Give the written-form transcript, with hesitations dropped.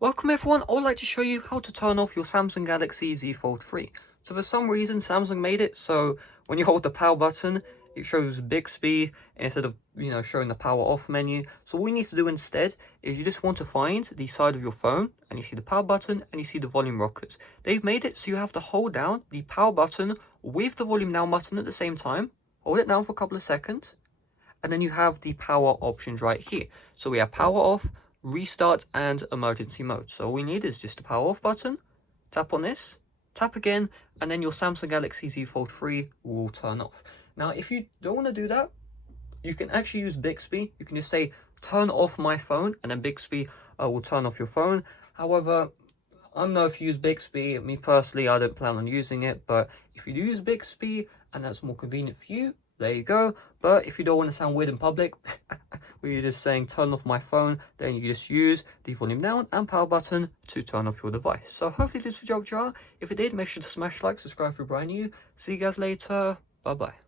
Welcome everyone, I would like to show you how to turn off your Samsung Galaxy Z Fold 3. So for some reason Samsung made it so when you hold the power button it shows Bixby instead of showing the power off menu. So all you need to do instead is you just want to find the side of your phone and you see the power button and you see the volume rockers. They've made it so you have to hold down the power button with the volume down button at the same time. Hold it down for a couple of seconds and then you have the power options right here. So we have power off, restart and emergency mode. So all we need is just the power off button, tap on this, tap again, and then your Samsung Galaxy Z Fold 3 will turn off. Now if you don't want to do that, you can actually use Bixby. You can just say turn off my phone and then Bixby will turn off your phone. However, I don't know if you use Bixby. Me personally, I don't plan on using it, but if you do use Bixby and that's more convenient for you, there you go. But if you don't want to sound weird in public, where you're just saying turn off my phone, then you just use the volume down and power button to turn off your device. So hopefully this video helped you out. If it did, make sure to smash like, subscribe if you're brand new. See you guys later. Bye bye.